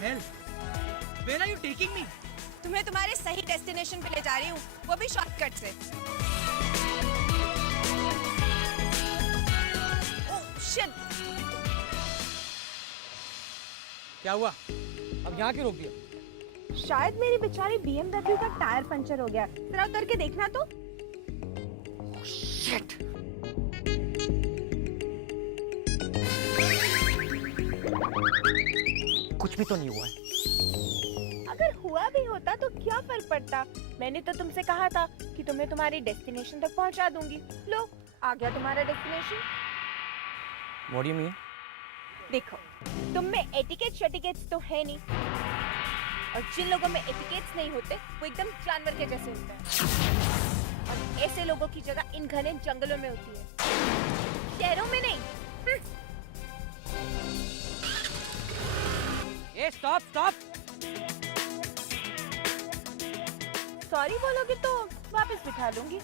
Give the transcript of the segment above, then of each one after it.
hell? Where are you taking me? तुम्हें तुम्हारे सही डेस्टिनेशन पे ले जा रही हूँ, वो भी शॉर्टकट से। Oh shit! क्या हुआ? अब यहाँ क्यों रोक दिया? शायद मेरी बेचारी BMW का टायर पंचर हो गया। जरा उतर के देखना तो। Shit! कुछ भी तो नहीं हुआ है। अगर हुआ भी होता तो क्या फर्क पड़ता? मैंने तो तुमसे कहा था कि तुम्हें तुम्हारी डेस्टिनेशन तक पहुंचा दूंगी। लो, आ गया तुम्हारा destination. What do you mean? देखो, तुम में एटिकेट शेटिकेट्स तो है नहीं, और जिन लोगों में एटिकेट्स नहीं होते वो एकदम जानवर के जैसे होते हैं। और ऐसे लोगों की जगह इन घने जंगलों में होती है, शहरों में नहीं। ए स्टॉप स्टॉप! सॉरी बोलोगे तो वापस बिठा लूंगी।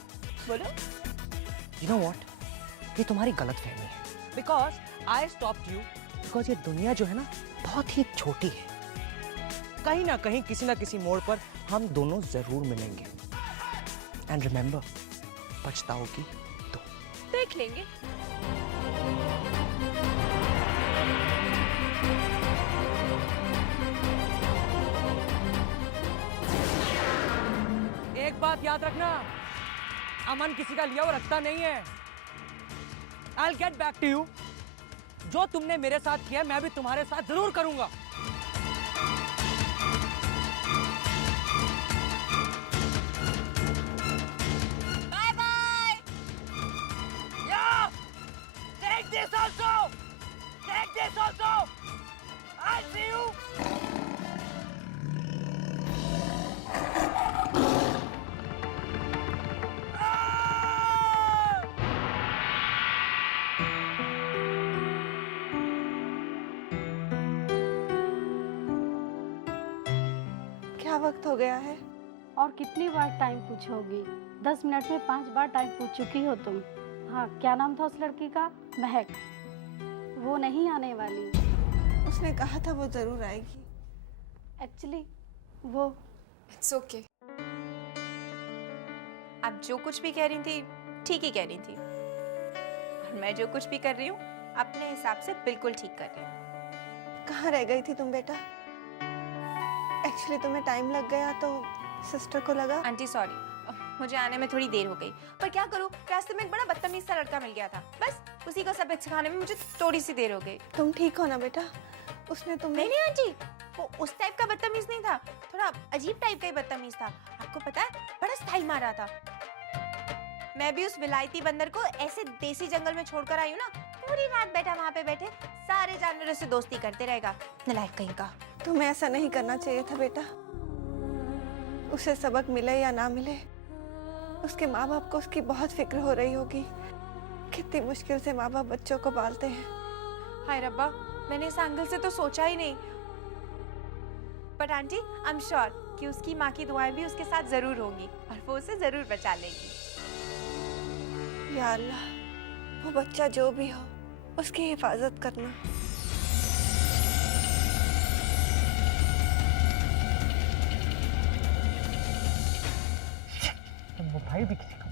बोलो। You know what? ये तुम्हारी गलतफहमी है। Because I stopped you because ये दुनिया जो है ना बहुत ही छोटी है। कहीं ना कहीं किसी ना किसी मोड़ पर हम दोनों जरूर मिलेंगे। And remember, पछताओगी तो। देख लेंगे। एक बात याद रखना, अमन किसी का लिया हुआ रखता नहीं है। I'll get back to you। जो तुमने मेरे साथ किया मैं भी तुम्हारे साथ जरूर करूंगा। Bye bye. Yeah! Take this also! Take this also! I'll see you! क्या वक्त हो गया है? और कितनी बार टाइम पूछोगी? 10 मिनट में 5 बार टाइम पूछ चुकी हो तुम। हाँ, क्या नाम था उस लड़की का? महक। वो नहीं आने वाली। उसने कहा था वो जरूर आएगी। एक्चुअली वो इट्स ओके। आप जो कुछ भी कह रही थी ठीक ही कह रही थी, और मैं जो कुछ भी कर रही हूँ अपने हिसाब से बिल्कुल ठीक कर रही हूँ। कहाँ रह गई थी तुम बेटा? एक्चुअली तुम्हें टाइम लग गया तो सिस्टर को लगा। आंटी सॉरी, मुझे आने में थोड़ी देर हो गई, पर क्या करूँ, रास्ते में एक बड़ा बदतमीज सा लड़का मिल गया था, बस उसी को सबक सिखाने में मुझे थोड़ी सी देर हो गई। तुम ठीक हो ना बेटा? उसने तुम्हें नहीं आंटी, वो उस टाइप का बदतमीज नहीं था, थोड़ा अजीब टाइप का ही बदतमीज था। आपको पता है, बड़ा स्टाइल मार रहा था। मैं भी उस विलायती बंदर को ऐसे देसी जंगल में छोड़कर आई हूँ ना, पूरी रात बैठा वहाँ पे बैठे सारे जानवरों से दोस्ती करते रहेगा, नालायक कहीं का। तुम्हें ऐसा नहीं करना चाहिए था बेटा। उसे सबक मिले या ना मिले, उसके माँ बाप को उसकी बहुत फिक्र हो रही होगी। कितनी मुश्किल से माँ बाप बच्चों को पालते हैं। हाय रब्बा, मैंने इस एंगल से तो सोचा ही नहीं। But aunty, I am sure कि उसकी माँ की दुआएं भी उसके साथ जरूर होंगी और वो उसे जरूर बचा लेगी। या अल्लाह, वो बच्चा जो भी हो उसकी हिफाजत करना। वो भाई भी किसी का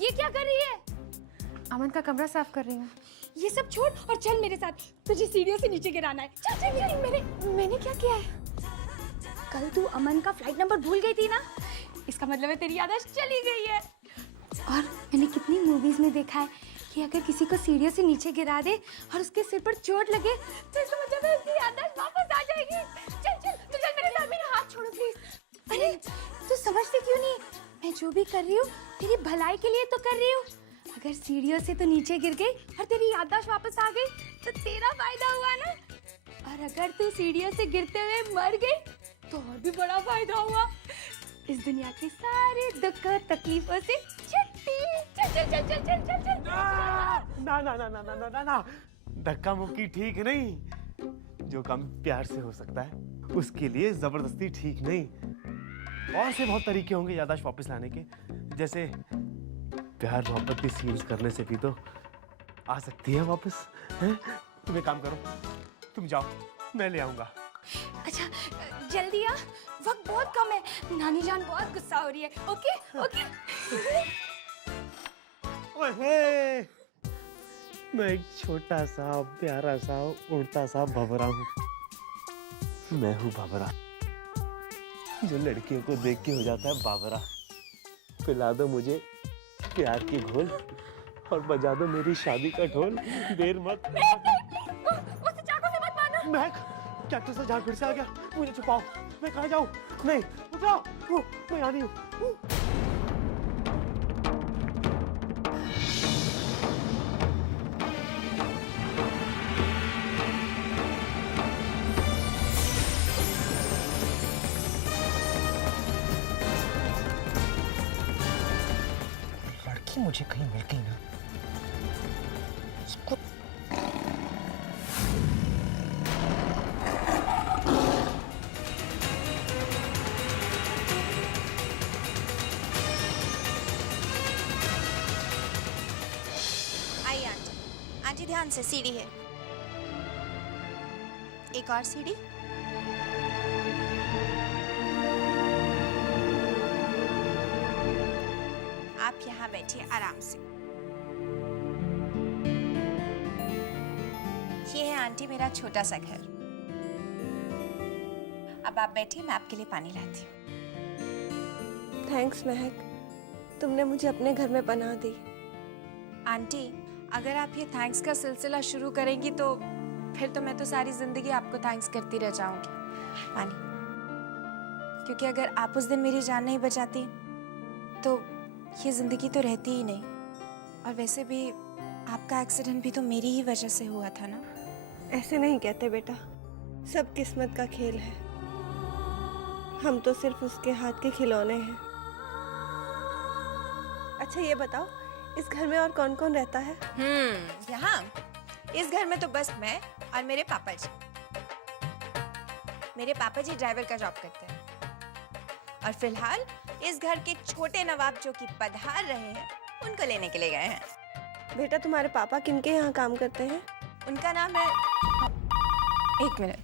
ये क्या कर रही है? अमन का कमरा साफ कर रही हूँ। ये सब छोड़ और चल मेरे साथ, तुझे सीढ़ियों से नीचे गिराना है। चल चल चल। मैंने क्या किया है? कल तू अमन का फ्लाइट नंबर भूल गई थी ना, इसका मतलब है तेरी याददाश्त चली गई है। और मैंने कितनी मूवीज में देखा है कि कि अगर किसी को सीढ़ियों से नीचे गिरा दे और उसके सिर पर चोट लगे तो इसका मतलब है उसकी याददाश्त वापस आ जाएगी। चल चल तू चल मेरे साथ, मेरा हाथ छोड़ो प्लीज। अरे तू समझती क्यों नहीं? मैं जो भी कर रही हूँ तेरी भलाई के लिए तो कर रही हूँ। अगर सीढ़ियों से तो नीचे गिर गई और तेरी याददाश्त वापस आ गई तो तेरा फायदा हुआ ना, और अगर तू सीढ़ियों से गिरते हुए मर गई तो और भी बड़ा फायदा हुआ। इस दुनिया के सारे दुख और तकलीफों से छुट्टी। चल चल चल चल चल चल चल। ना ना ना ना ना ना ना ना, धक्का मुक्की ठीक नहीं। जो काम प्यार से हो सकता है उसके लिए जबरदस्ती ठीक नहीं। और से बहुत तरीके होंगे याददाश्त वापस लाने के, जैसे प्यार मोहब्बत की सीन्स करने से भी तो आ सकती है वापस। हैं? तुम एक काम करो, तुम जाओ, मैं ले आऊंगा। अच्छा जल्दी आ, वक्त बहुत कम है। नानी जान बहुत गुस्सा हो रही है। Okay okay. ओए हे, मैं एक छोटा सा प्यारा सा उड़ता सा भंवरा हूँ। मैं हूँ भंवरा, जो लड़कियों को देख के हो जाता है बावरा। पिला दो मुझे प्यार की घोल और बजा दो मेरी शादी का ढोल। देर मत। उसे चाकू से मत मारो। महक, कैक्टस से झाड़ फिर से आ गया। मुझे छुपाओ, मैं कहाँ जाऊँ? नहीं, जाओ, मैं यहाँ नहीं हूँ। लड़की मुझे कहीं मिल गई ना, इसको आइए आंटी, आंटी ध्यान से, सीढ़ी है, एक और सीढ़ी। आप यहाँ बैठिए आराम से। ये है आंटी मेरा छोटा सा घर। अब आप बैठिए, मैं आपके लिए पानी लाती हूँ। थैंक्स महक, तुमने मुझे अपने घर में पनाह दी। आंटी अगर आप ये थैंक्स का सिलसिला शुरू करेंगी तो फिर तो मैं तो सारी जिंदगी आपको थैंक्स करती रह जाऊंगी। पानी, क्योंकि अगर आप उस दिन मेरी जान नहीं बचाती तो ये जिंदगी तो रहती ही नहीं। और वैसे भी आपका एक्सीडेंट भी तो मेरी ही वजह से हुआ था ना। ऐसे नहीं कहते बेटा, सब किस्मत का खेल है। हम तो सिर्फ उसके हाथ के खिलौने हैं। अच्छा ये बताओ, इस घर में और कौन कौन रहता है? यहाँ इस घर में तो बस मैं और मेरे पापा जी। मेरे पापा जी ड्राइवर का जॉब करते हैं और फिलहाल इस घर के छोटे नवाब जो कि पधार रहे हैं उनको लेने के लिए गए हैं। बेटा तुम्हारे पापा किनके यहाँ काम करते हैं? उनका नाम है, एक minute.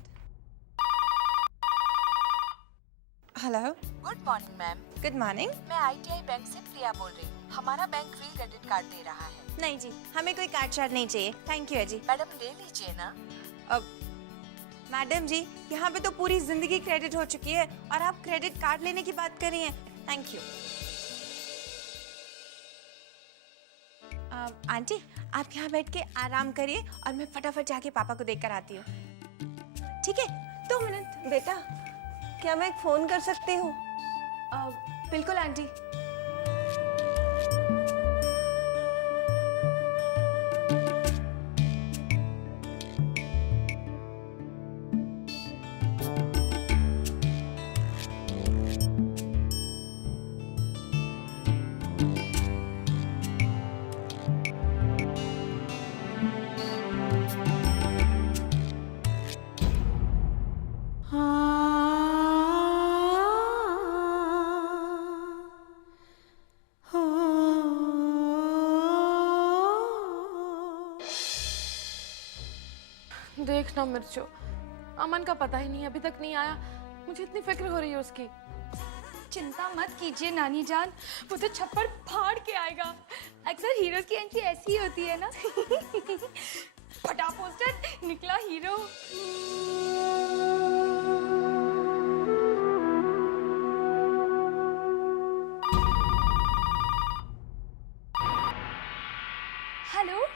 Hello, good morning ma'am. Good morning. मैं ITI बैंक से प्रिया बोल रही हूँ। हमारा बैंक फ्री क्रेडिट कार्ड दे रहा है। नहीं जी, हमें कोई कार्ड शार्ड नहीं चाहिए, थैंक यू है जी। मैडम ले लीजिए ना। अब मैडम जी, यहाँ पे तो पूरी जिंदगी क्रेडिट हो चुकी है और आप क्रेडिट कार्ड लेने की बात कर रही हैं। Thank you. आंटी आप यहाँ बैठ के आराम करिए और मैं फटाफट जाके पापा को देख कर आती हूँ। ठीक है, 2 मिनट। बेटा क्या मैं एक फोन कर सकती हूँ? बिल्कुल आंटी। देखना मिर्चो, अमन का पता ही नहीं, अभी तक नहीं आया। मुझे इतनी फिक्र हो रही है उसकी। चिंता मत कीजिए नानी जान, वो तो छप्पर फाड़ के आएगा। अक्सर हीरो की एंट्री ऐसी ही होती है ना। फटा पोस्टर, निकला हीरो। हेलो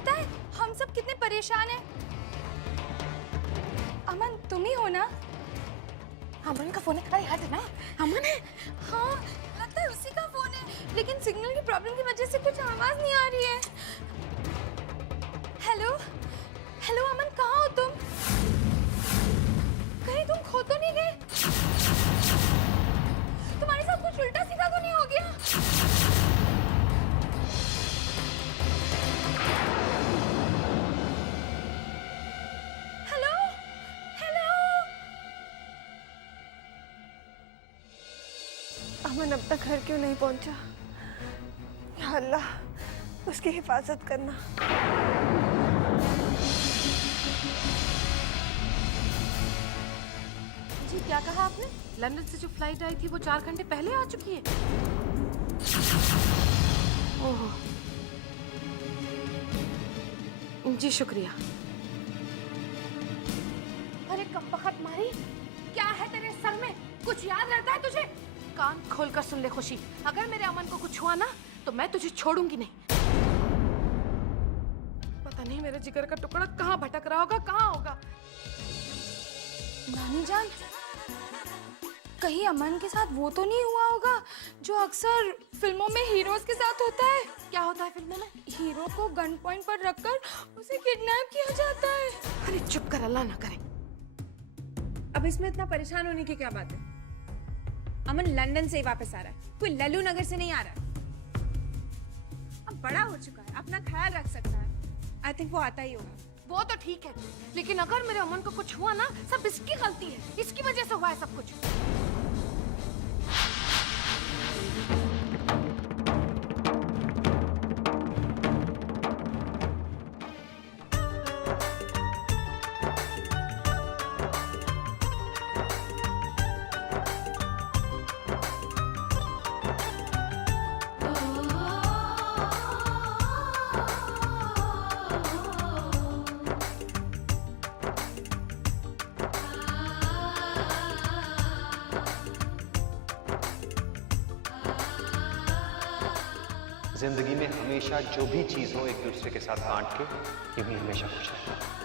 पता है हम सब कितने परेशान हैं। अमन तुम ही हो ना? अमन का फोन है। अरे हट ना, अमन है। हाँ लगता है उसी का फोन है, लेकिन सिग्नल की प्रॉब्लम की वजह से कुछ आवाज नहीं आ रही है। हेलो हेलो अमन, कहाँ हो तुम? कहीं तुम खो तो नहीं गए? तुम्हारे साथ कुछ उल्टा सीधा तो नहीं हो गया? हेलो हेलो अमन अब तक घर क्यों नहीं पहुंचा? या अल्लाह, उसकी हिफाजत करना। जी क्या कहा आपने? लंदन से जो फ्लाइट आई थी वो 4 घंटे पहले आ चुकी है। ओह जी शुक्रिया। अरे कपकट मारी, क्या है तेरे सर में? कुछ याद रहता है तुझे? कान खोलकर सुन ले खुशी, अगर मेरे अमन को कुछ हुआ ना तो मैं तुझे छोड़ूंगी नहीं। पता नहीं मेरे जिगर का टुकड़ा कहाँ भटक रहा होगा, कहाँ होगा। नानी जान, कहीं अमन के साथ वो तो नहीं हुआ होगा जो अक्सर फिल्मों में हीरोज के साथ होता है? क्या होता है फिल्मों में? हीरो को गन पॉइंट पर रखकर उसे किडनैप किया जाता है। अरे चुप कर, अल्लाह ना करे। अब इसमें इतना परेशान होने की क्या बात है? अमन लंदन से ही वापस आ रहा है, कोई लल्लू नगर से नहीं आ रहा है। अब बड़ा हो चुका है, अपना ख्याल रख सकता है। आई थिंक वो आता ही होगा। वो तो ठीक है, लेकिन अगर मेरे अमन को कुछ हुआ ना, सब इसकी गलती है, इसकी वजह से हुआ है सब कुछ। जिंदगी में हमेशा जो भी चीज हो एक दूसरे के साथ बांट के, ये भी हमेशा खुश रहना।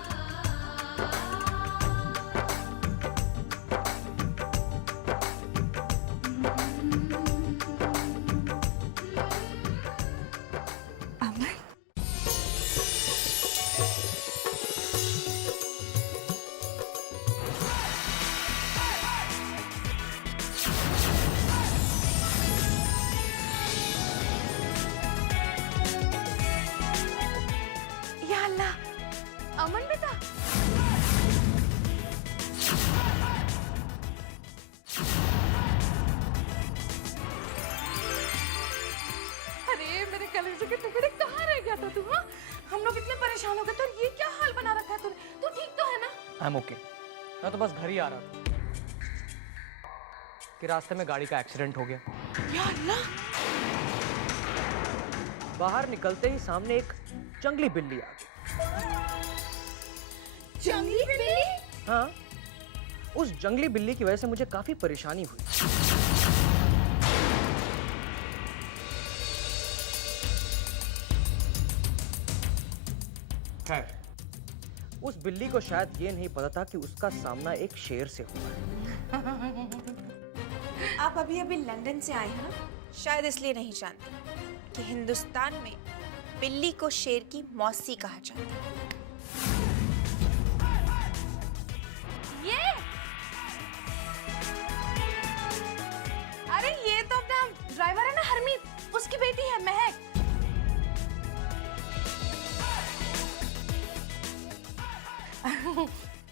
या अल्लाह, अमन बेटा। अरे मेरे कलेजे के टुकड़े कहाँ रह गया था तू? हाँ, हम लोग इतने परेशान हो गए, तो ये क्या हाल बना रखा है तूने? तू ठीक तो है ना? I am okay. मैं तो बस घर ही आ रहा था कि रास्ते में गाड़ी का एक्सीडेंट हो गया। या अल्लाह, बाहर निकलते ही सामने एक जंगली बिल्ली आ गई। जंगली बिल्ली? हाँ, उस जंगली बिल्ली की वजह से मुझे काफी परेशानी हुई। खैर, उस बिल्ली को शायद ये नहीं पता था कि उसका सामना एक शेर से हुआ है। आप अभी अभी लंदन से आए हैं ना, शायद इसलिए नहीं जानते कि हिंदुस्तान में बिल्ली को शेर की मौसी कहा जाता है। ये? अरे ये तो अपना ड्राइवर है ना हरमीत, उसकी बेटी है महक।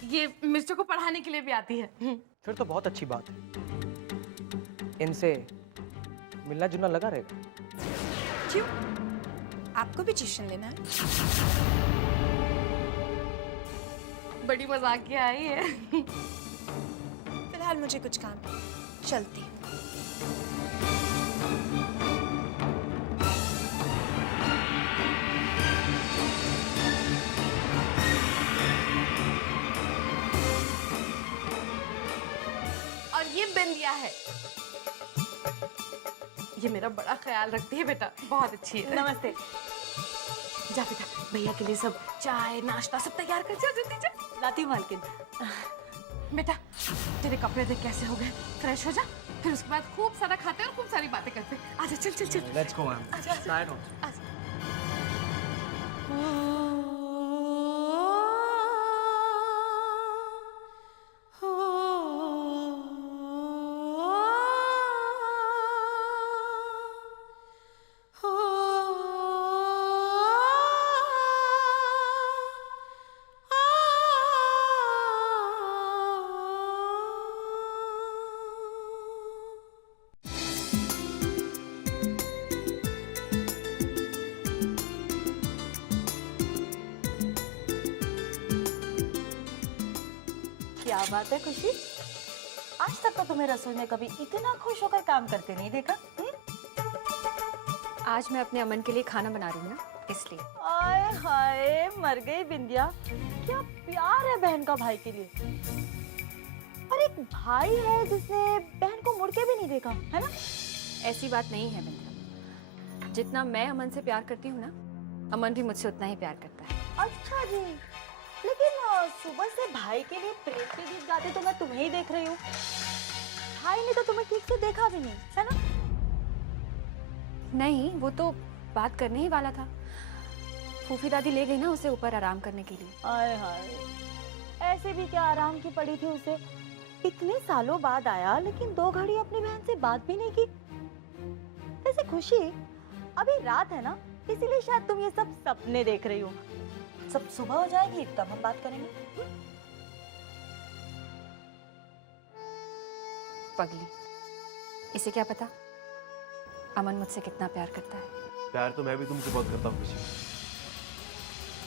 ये मिर्चों को पढ़ाने के लिए भी आती है। फिर तो बहुत अच्छी बात है। इनसे मिलना जुलना लगा रहेगा। क्यों? आपको भी ट्यूशन लेना है? बड़ी मजाकिया आई है। फिलहाल मुझे कुछ काम है, चलती हूँ। और ये बिंदिया है, ये मेरा बड़ा ख्याल रखती है बेटा, बहुत अच्छी है। नमस्ते। जा बेटा, भैया के लिए सब चाय नाश्ता सब तैयार कर, चल जल्दी चल। लाती मालकिन। बेटा तेरे कपड़े देख कैसे हो गए, फ्रेश हो जा, फिर उसके बाद खूब सारा खाते और खूब सारी बातें करते। आजा चल चल चल। Let's go ma'am. आजा स्टार्ट हो। आजा। क्या बात है खुशी, आज तक तो तुम्हें रसोई में कभी इतना खुश होकर काम करते नहीं देखा। आज मैं अपने अमन के लिए खाना बना रही हूँ ना, इसलिए। आय हाय मर गई बिंदिया, क्या प्यार है बहन का भाई के लिए। और एक भाई है जिसने बहन को मुड़ के भी नहीं देखा, है ना? ऐसी बात नहीं है बिंदिया, जितना मैं अमन से प्यार करती हूँ ना, अमन भी मुझसे उतना ही प्यार करता है। अच्छा जी, लेकिन सुबह से भाई के लिए प्रेम के गीत गाते तो मैं तुम्हें ही देख रही हूँ। भाई ने तो तुम्हें ठीक से देखा भी नहीं, है ना? नहीं, वो तो बात करने ही वाला था। फूफी दादी ले गई ना उसे ऊपर आराम करने के लिए। आय हाय, ऐसे भी क्या आराम की पड़ी थी उसे। इतने सालों बाद आया लेकिन 2 घड़ी अपनी बहन से बात भी नहीं की। वैसे खुशी, अभी रात है ना, इसीलिए शायद तुम ये सब सपने देख रही हो। सब सुबह हो जाएगी तब हम बात करेंगे। पगली, इसे क्या पता अमन मुझसे कितना प्यार करता है। प्यार तो मैं भी तुमसे बहुत करता हूँ खुशी।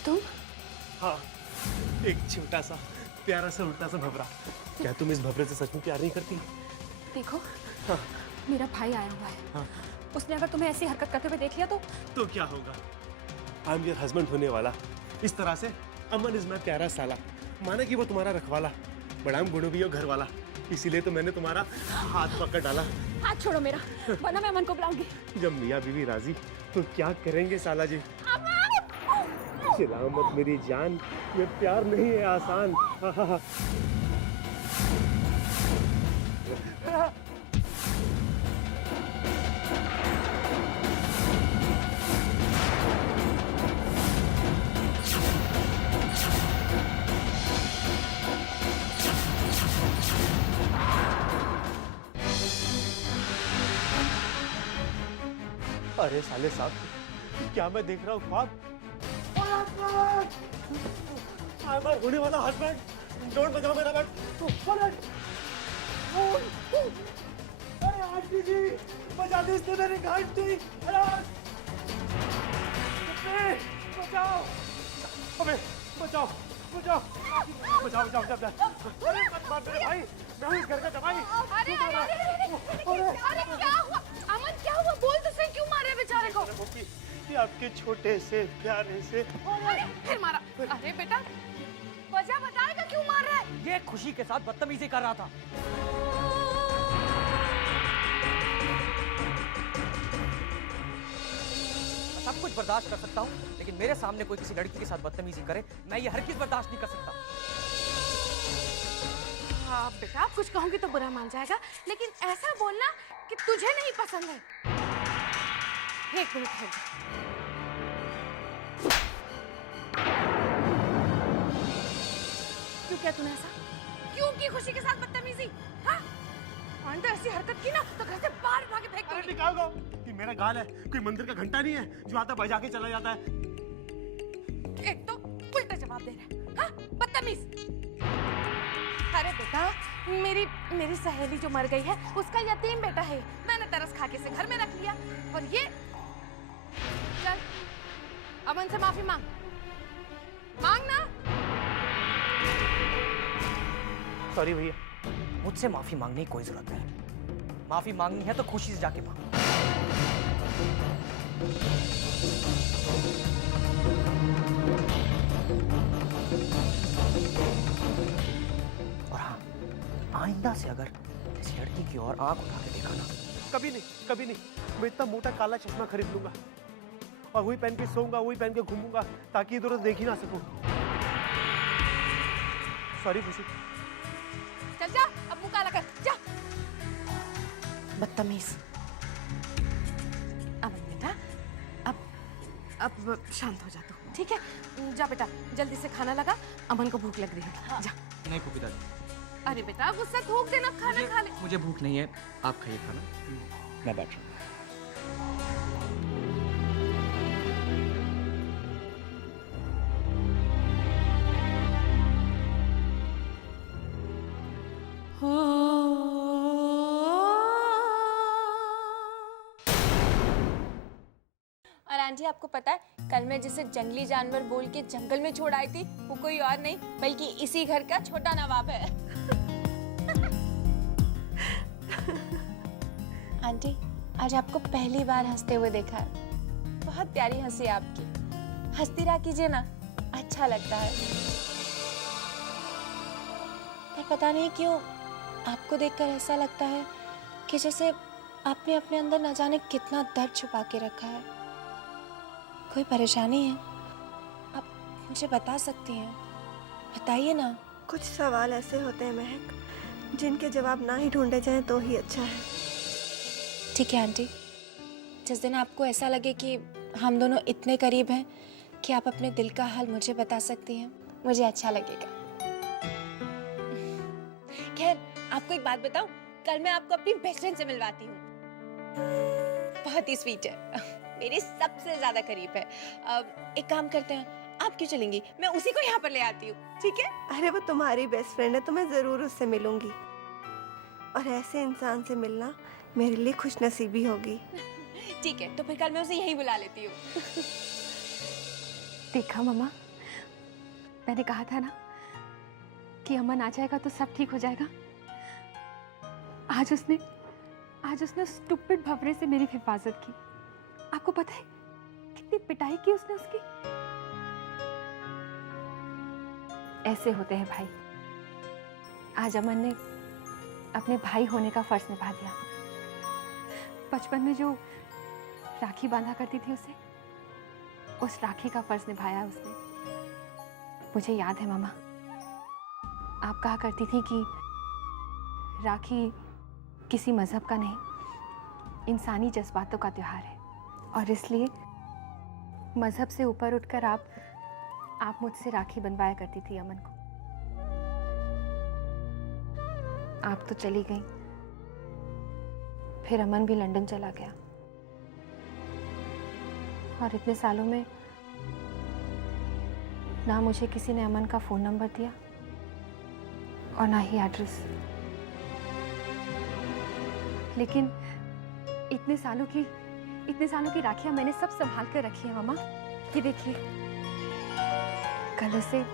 तुम? हाँ, एक छोटा सा प्यारा सा उल्टा सा भवरा। क्या तुम इस भवरे से सच में प्यार नहीं करती? देखो, हाँ। मेरा भाई आया हुआ है। हाँ। उसने अगर तुम्हें ऐसी हरकत करते हुए देख लिया तो क्या होगा? आई एम योर हस्बैंड होने वाला। इस तरह से अमन इज माय प्यारा साला। माना कि वो तुम्हारा रखवाला, बड़ा गुणु भी हो घर वाला, इसीलिए तो मैंने तुम्हारा हाथ पकड़ डाला। हाथ छोड़ो मेरा, वरना मैं अमन को बुलाऊंगी। जब मियाँ बीवी राजी तो क्या करेंगे साला जी। चिल्लाओ मत मेरी जान, ये प्यार नहीं है आसान। अरे साले साहब, क्या मैं देख रहा हूँ ख्वाब? होने वाला हस्बैंड, डोंट बजाओ मेरा बट। अरे आंटी जी, बजा दे इसने मेरी घंटी। बचाओ, अबे बचाओ बचाओ बचाओ बचाओ बचाओ। अरे मत मार मेरे भाई, मैं हूँ इस घर का जमाई। अरे क्या हुआ अमन, क्या हुआ? बोल तो सही, क्यों मारे बेचारे को? ये आपके छोटे से प्यारे से। फिर मारा? अरे बेटा वजह बताएगा क्यों मार रहा है? ये खुशी के साथ बदतमीजी कर रहा था। सब कुछ बर्दाश्त कर सकता हूँ, लेकिन मेरे सामने कोई किसी लड़की के साथ बदतमीजी करे, मैं ये हरगिज़ बर्दाश्त नहीं कर सकता। हाँ बेटा, आप कुछ कहूंगी तो बुरा मान जाएगा, लेकिन ऐसा बोलना कि तुझे नहीं पसंद है। एक मिनट है। क्यों किया तूने ऐसा? क्यों की खुशी के साथ बदतमीजी? हाँ? आंटी ऐसी हरकत की ना तो घर से बाहर उठा के फेंक दूंगी। निकाल दो। कि मेरा गाल है, कोई मंदिर का घंटा नहीं है जो आता बजा के चला जाता है। एक तो उल्टा जवाब दे रहा है, हाँ? बदतमीज। अरे बेटा, मेरी सहेली जो मर गई है उसका यतीम बेटा है, मैंने तरस खा के इसे घर में रख लिया। और ये चल अमन से माफी मांग ना। सॉरी भैया, मुझसे माफी मांगने की कोई जरूरत नहीं। माफी मांगनी है तो खुशी से जाके मांग। और हाँ, आइंदा से अगर इस लड़की की ओर आंख उठा के देखा ना, कभी नहीं, कभी नहीं। मैं इतना मोटा काला चश्मा खरीद लूंगा और वही पहन के सोऊंगा, वही पहन के घूमूंगा ताकि इधर उधर देख ही ना सकूं। सॉरी खुशी। चल जा, अब मुंह काला कर, जा। बदतमीज। अमन बेटा, अब शांत हो जा तू, ठीक है? जा बेटा, जल्दी से खाना लगा, अमन को भूख लग रही है। जा। नहीं फूफी दादी, अरे बेटा, गुस्सा थूक देना, खाना खा ले। मुझे भूख नहीं है, आप खाइए खाना, मैं बैठ रहा हूँ। और आंटी आपको पता है कल मैं जिसे जंगली जानवर बोल के जंगल में छोड़ आई थी वो कोई और नहीं बल्कि इसी घर का छोटा नवाब है। आंटी आज आपको पहली बार हंसते हुए देखा है, बहुत प्यारी हंसी है आपकी, हंसती रहा कीजिए ना, अच्छा लगता है। पर पता नहीं क्यों आपको देखकर ऐसा लगता है कि जैसे आपने अपने अंदर न जाने कितना दर्द छुपा के रखा है। कोई परेशानी है? आप मुझे बता सकती हैं, बताइए ना। कुछ सवाल ऐसे होते हैं महक जिनके जवाब ना ही ढूंढे जाएं तो ही अच्छा है। ठीक है आंटी, जिस दिन आपको ऐसा लगे कि हम दोनों इतने करीब हैं कि आप अपने दिल का हाल मुझे बता सकती हैं, मुझे अच्छा लगेगा। खैर आपको एक बात बताऊं, कल मैं आपको अपनी बेस्ट फ्रेंड से मिलवाती हूँ, बहुत ही स्वीट है, मेरी सबसे ज्यादा करीब है। एक काम करते हैं, आप क्यों चलेंगी, मैं उसी को यहाँ पर ले आती हूँ, ठीक है? अरे वो तुम्हारी बेस्ट फ्रेंड है तो मैं जरूर उससे मिलूंगी, और ऐसे इंसान से मिलना मेरे लिए खुशनसीबी होगी। ठीक है, तो फिर कल मैं उसे यहीं बुला लेती हूँ। देखा मम्मा, मैंने कहा था ना कि अमन आ जाएगा तो सब ठीक हो जाएगा। आज उसने स्टूपिड भवरे से मेरी हिफाजत की। आपको पता है कितनी पिटाई की उसने उसकी? ऐसे होते हैं भाई। आज अमन ने अपने भाई होने का फर्ज निभा दिया। बचपन में जो राखी बांधा करती थी उसे, उस राखी का फर्ज निभाया उसने। मुझे याद है मामा, आप कहा करती थी कि राखी किसी मजहब का नहीं, इंसानी जज्बातों का त्योहार है, और इसलिए मजहब से ऊपर उठकर आप मुझसे राखी बनवाया करती थी अमन को। आप तो चली गई, फिर अमन भी लंदन चला गया, और इतने सालों में ना मुझे किसी ने अमन का फोन नंबर दिया और ना ही एड्रेस। लेकिन इतने सालों की राखियां मैंने सब संभाल कर रखी है मामा। ये देखिए, कल से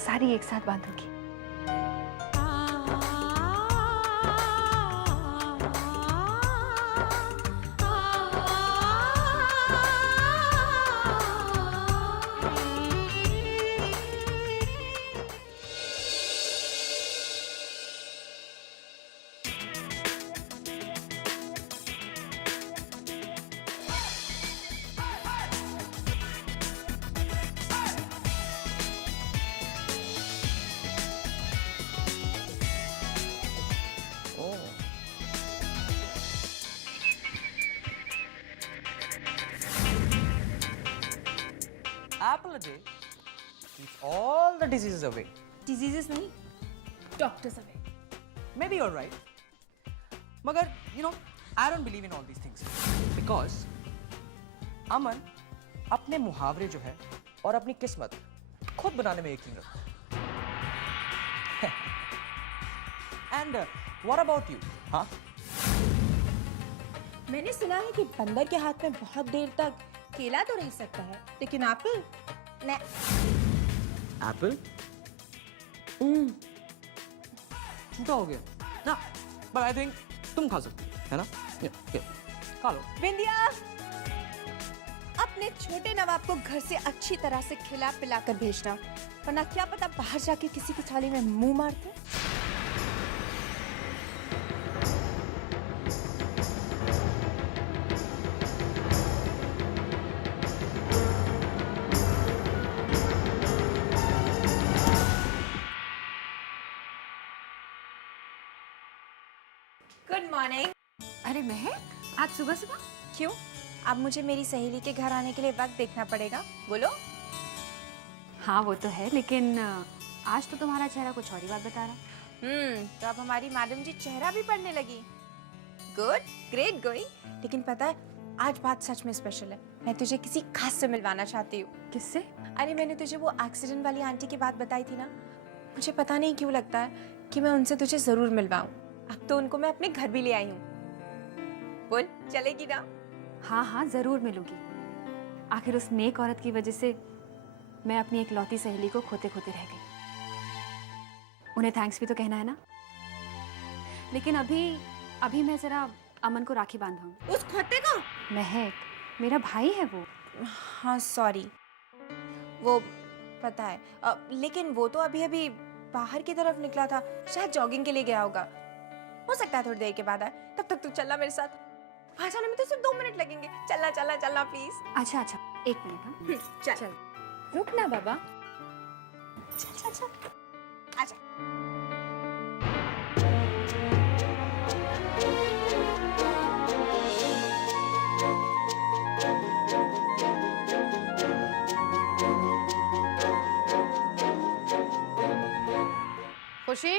सारी एक साथ बांधूंगी। Apple a day keeps all the diseases away. Diseases नहीं, doctors away. Maybe you're right. मगर you know, I don't believe in all these things because अमन अपने मुहावरे जो है और अपनी किस्मत खुद बनाने में यकीन रखता है। And what about you? हाँ? मैंने सुना है कि बंदर के हाथ में बहुत देर तक केला तो रह सकता है, लेकिन एप्पल नहीं। एप्पल? झूठा हो गया ना, but I think तुम खा सकती हो, है ना? खा लो। बिंदिया, अपने छोटे नवाब को घर से अच्छी तरह से खिला पिला कर भेजना, वरना क्या पता बाहर जाके किसी की थाली में मुंह मारते। मॉर्निंग। अरे महक, आज सुबह सुबह? क्यों? अब मुझे मेरी सहेली के घर आने के लिए वक्त देखना पड़ेगा। बोलो। हाँ वो तो है, लेकिन आज तो तुम्हारा चेहरा कुछ और ही बात बता रहा है। तो अब हमारी मैडम जी चेहरा भी पढ़ने लगी। Good, great going. लेकिन पता है, आज बात सच में स्पेशल है। मैं तुझे किसी खास से मिलवाना चाहती हूँ। किससे? अरे मैंने तुझे वो एक्सीडेंट वाली आंटी की बात बताई थी ना, मुझे पता नहीं क्यों लगता है कि मैं उनसे तुझे जरूर मिलवाऊं। अब तो उनको मैं अपने घर भी ले आई हूँ। बोल, चलेगी ना? हाँ हाँ जरूर मिलूंगी। आखिर उस नेक औरत की वजह से मैं अपनी एक लौती सहेली को खोते खोते रह गई। उन्हें थैंक्स भी तो कहना है ना। लेकिन अभी मैं जरा अमन को राखी बांधाऊं। उस खोते को? महक, मेरा भाई है वो। हाँ सॉरी, वो पता है, लेकिन वो तो अभी अभी बाहर की तरफ निकला था, शायद जॉगिंग के लिए गया होगा। हो सकता है थोड़ी देर के बाद आए। तब तक तू चलना मेरे साथ। वहां जाने में तो सिर्फ 2 मिनट लगेंगे। चलना चलना चलना प्लीज। अच्छा, 1 मिनट। हाँ चल। रुक ना बाबा। चल चल चल, आजा। खुशी,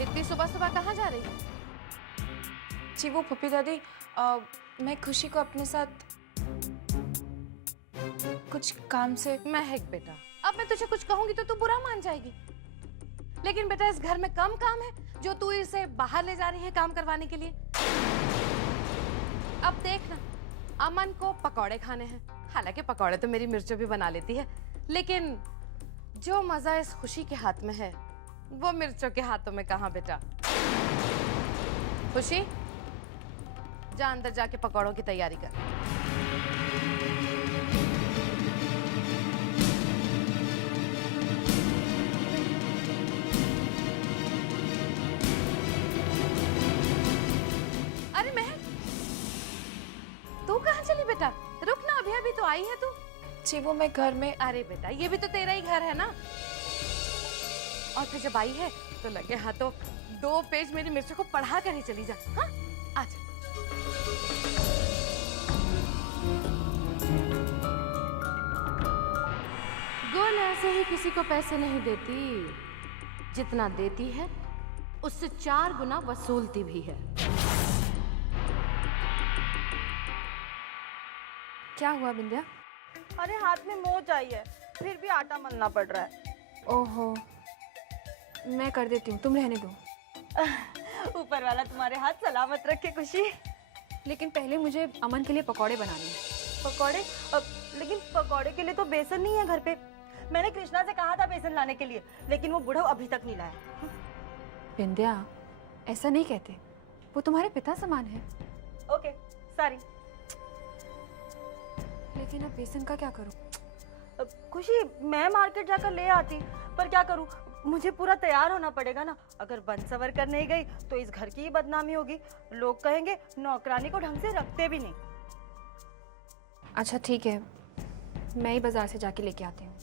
इतनी सुबह सुबह कहाँ जा रही? जी वो पुप्पी दादी, मैं खुशी को अपने साथ कुछ काम से। महक बेटा, अब मैं तुझे कुछ कहूंगी तो तू बुरा मान जाएगी। लेकिन बेटा इस घर में कम काम है जो तू इसे बाहर ले जा रही है काम करवाने के लिए। अब देख ना, अमन को पकौड़े खाने हैं। हालांकि पकौड़े तो मेरी मिर्चों भी बना लेती है, लेकिन जो मजा इस खुशी के हाथ में है वो मिर्चों के हाथों में कहाँ बेटा। खुशी, जा अंदर जाके पकौड़ों की तैयारी कर। अरे महक, तू कहाँ चली बेटा? रुक ना, अभी तो आई है तू। जी वो मैं घर में। अरे बेटा, ये भी तो तेरा ही घर है ना। और फिर जब आई है तो लगे हाथों 2 पेज मेरी मिर्चों को पढ़ा कर ही चली जा। हाँ, आजा। गुल ऐसे ही किसी को पैसे नहीं देती, जितना देती है उससे 4 गुना वसूलती भी है। क्या हुआ बिंदिया? अरे हाथ में मोच आई है, फिर भी आटा मलना पड़ रहा है। ओहो, मैं कर देती हूँ, तुम रहने दो। ऊपर वाला तुम्हारे हाथ सलामत रखे खुशी। लेकिन पहले मुझे अमन के लिए पकौड़े बनाने हैं। पकौड़े? लेकिन पकौड़े के लिए तो बेसन नहीं है घर पे। मैंने कृष्णा से कहा था बेसन लाने के लिए, लेकिन वो बूढ़ा अभी तक नहीं लाया। बिंदिया, ऐसा नहीं कहते, वो तुम्हारे पिता समान है। Okay, sorry. लेकिन अब बेसन का क्या करूं? खुशी, मैं मार्केट जाकर ले आती, पर क्या करूं, मुझे पूरा तैयार होना पड़ेगा ना। अगर बन सवर कर नहीं गई तो इस घर की ही बदनामी होगी। लोग कहेंगे नौकरानी को ढंग से रखते भी नहीं। अच्छा ठीक है, मैं ही बाजार से जाके लेके आती हूँ।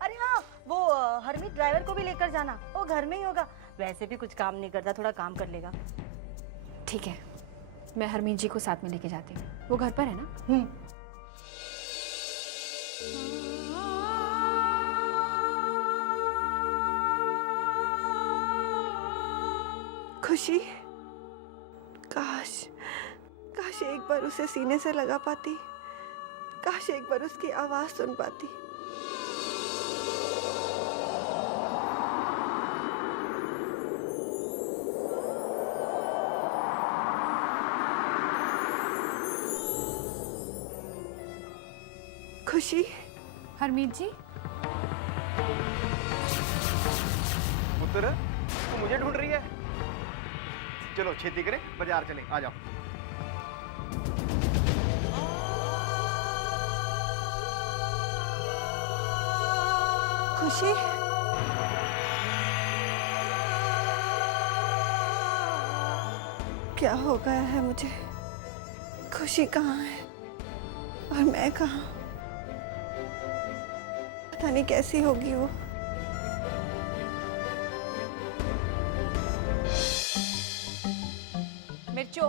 अरे हाँ, वो हरमीत ड्राइवर को भी लेकर जाना, वो घर में ही होगा। वैसे भी कुछ काम नहीं करता, थोड़ा काम कर लेगा। ठीक है, मैं हरमीत जी को साथ में लेके जाती हूँ। वो घर पर है ना? खुशी, काश एक बार उसे सीने से लगा पाती, काश एक बार उसकी आवाज सुन पाती। खुशी। हरमीत जी, पुत्र, तू मुझे ढूंढ रही है? चलो छेती करें, बाजार चलें, आ जाओ। खुशी, क्या हो गया है मुझे? खुशी कहाँ है और मैं कहाँ? पता नहीं कैसी होगी वो। मिर्चो,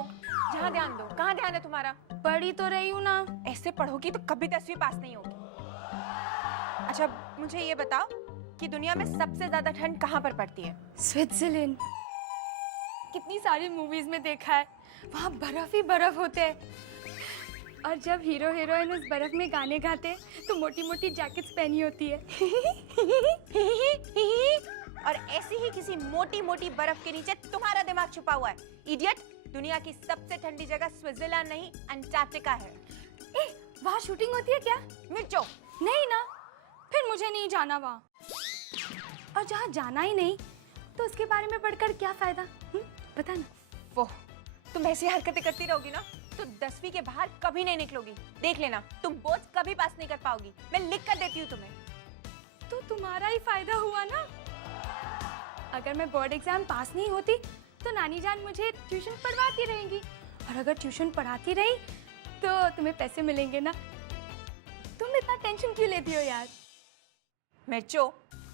यहाँ ध्यान दो। कहाँ ध्यान है तुम्हारा? पढ़ी तो रही हूँ ना। ऐसे पढ़ोगी तो कभी 10वीं पास नहीं होगी। अच्छा मुझे ये बताओ कि दुनिया में सबसे ज्यादा ठंड कहाँ पर पड़ती है? स्विट्जरलैंड। कितनी सारी मूवीज में देखा है, वहाँ बर्फ ही बर्फ होते हैं। और जब हीरो हीरोइन उस बर्फ में गाने गाते हैं तो मोटी मोटी जैकेट्स पहनी होती है। और ऐसी ही किसी मोटी मोटी बर्फ के नीचे तुम्हारा दिमाग छुपा हुआ है। इडियट! दुनिया की सबसे ठंडी जगह स्विट्जरलैंड नहीं, अंटार्कटिका है। ए, वहाँ शूटिंग होती है क्या? मिर्चो, नहीं ना, फिर मुझे नहीं जाना वहाँ। और जहाँ जाना ही नहीं तो उसके बारे में पढ़कर क्या फायदा? बता ना। वो तुम ऐसी हरकतें करती रहोगी ना तो 10वीं के बाहर कभी नहीं निकलोगी। देख लेना, तुम बोर्ड कभी पास नहीं कर पाओगी। मैं लिख कर देती हूँ तुम्हें। तो तुम्हारा ही फायदा हुआ ना। अगर मैं बोर्ड एग्जाम पास नहीं होती तो नानी जान मुझे ट्यूशन पढ़वाती रहेंगी, और अगर ट्यूशन पढ़ाती रही तो तुम्हें पैसे मिलेंगे ना। तुम इतना टेंशन क्यों लेती हो यार? मिर्चो,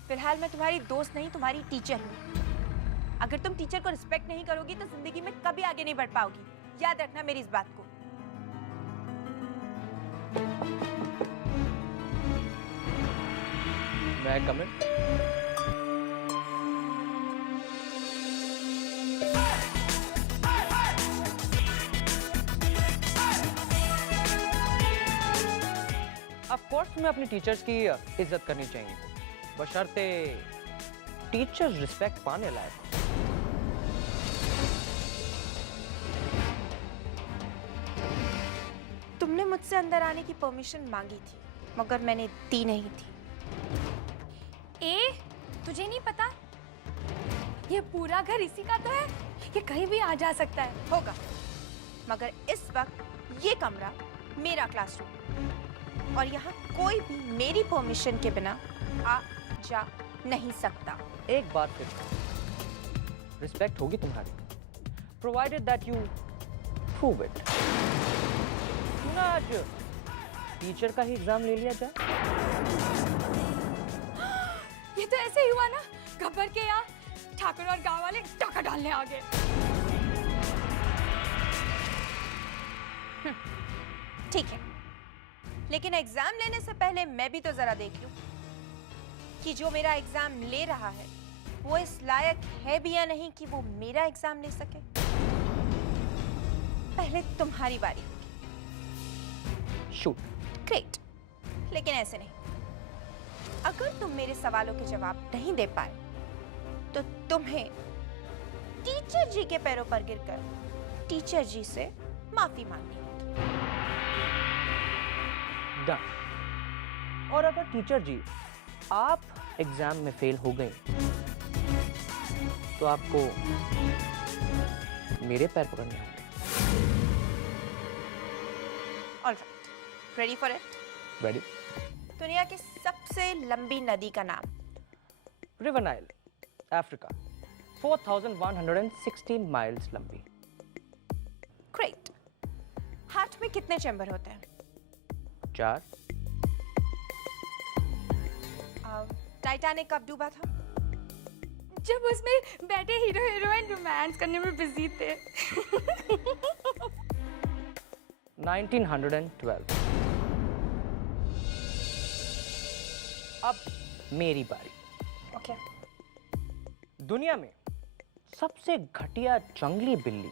फिलहाल मैं तुम्हारी दोस्त नहीं, तुम्हारी टीचर हूँ। अगर तुम टीचर को रिस्पेक्ट नहीं करोगी तो जिंदगी में कभी आगे नहीं बढ़ पाओगी। याद रखना मेरी इस बात को। May I come in? Of course तुम्हें अपनी टीचर्स की इज्जत करनी चाहिए, बशर्ते टीचर्स रिस्पेक्ट पाने लायक हो। तुमने मुझसे अंदर आने की परमिशन मांगी थी मगर मैंने दी नहीं थी। ए, तुझे नहीं पता? ये पूरा घर इसी का तो है, ये कहीं भी आ जा सकता है। होगा, मगर इस वक्त ये कमरा मेरा क्लासरूम और यहाँ कोई भी मेरी परमिशन के बिना आ जा नहीं सकता। एक बात फिर, रिस्पेक्ट होगी तुम्हारी, provided that you prove it. क्यों ना आज टीचर का ही एग्जाम ले लिया जाए? ये तो ऐसे ही हुआ ना, घबर के यहाँ ठाकुर और गांव वाले टाका डालने आ गए। ठीक है, लेकिन एग्जाम लेने से पहले मैं भी तो जरा देख लूं कि जो मेरा एग्जाम ले रहा है वो इस लायक है भी या नहीं कि वो मेरा एग्जाम ले सके। पहले तुम्हारी बारी होगी। शूट। ग्रेट, लेकिन ऐसे नहीं। अगर तुम मेरे सवालों के जवाब नहीं दे पाए तो तुम्हें टीचर जी के पैरों पर गिरकर टीचर जी से माफी मांगनी होगी। डन। और अगर टीचर जी आप एग्जाम में फेल हो गए तो आपको मेरे पैर पकड़ने होंगे। Alright, ready for it? Ready? दुनिया की सबसे लंबी नदी का नाम? रिवर नाइल, अफ्रीका, 4160 माइल्स लंबी। ग्रेट। हार्ट में कितने चैम्बर होते हैं? 4। टाइटैनिक कब डूबा था? जब उसमें बैठे हीरो हीरोइन रोमांस करने में बिजी थे। 1912। अब मेरी बारी। ओके। दुनिया में सबसे घटिया जंगली बिल्ली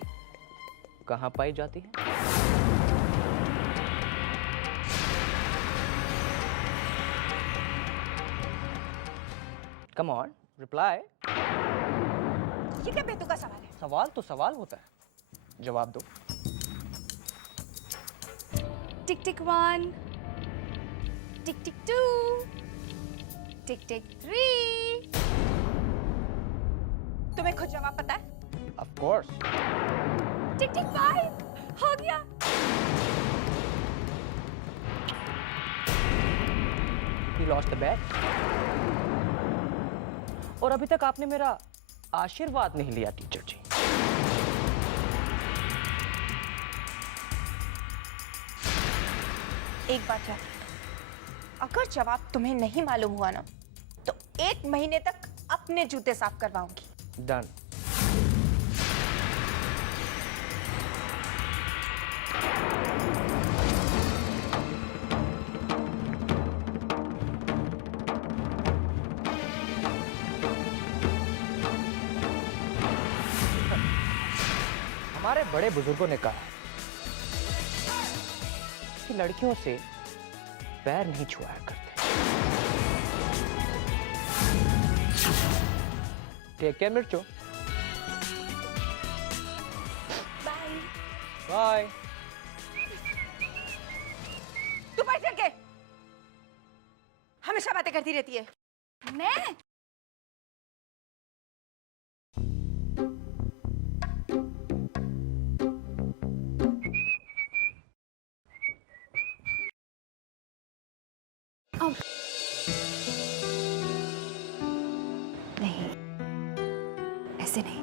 कहाँ पाई जाती है? Come on, reply. ये क्या बेतुका सवाल है? सवाल तो सवाल होता है, जवाब दो। टिक टिक 1, टिक टिक 2, टिक टिक 3। तुम्हें खुद जवाब पता है? Of course. टिक टिक 5 हो गया। You lost the bet. और अभी तक आपने मेरा आशीर्वाद नहीं लिया टीचर जी। एक बात याद रखना, अगर जवाब तुम्हें नहीं मालूम हुआ ना तो 1 महीने तक अपने जूते साफ करवाऊंगी। डन। हमारे बड़े बुजुर्गों ने कहा कि लड़कियों से पैर नहीं छुआया करते। टेक केयर मिर्चो। बाय। बाय। तू बढ़ चढ़ के हमेशा बातें करती रहती है। मैं नहीं, ऐसे नहीं।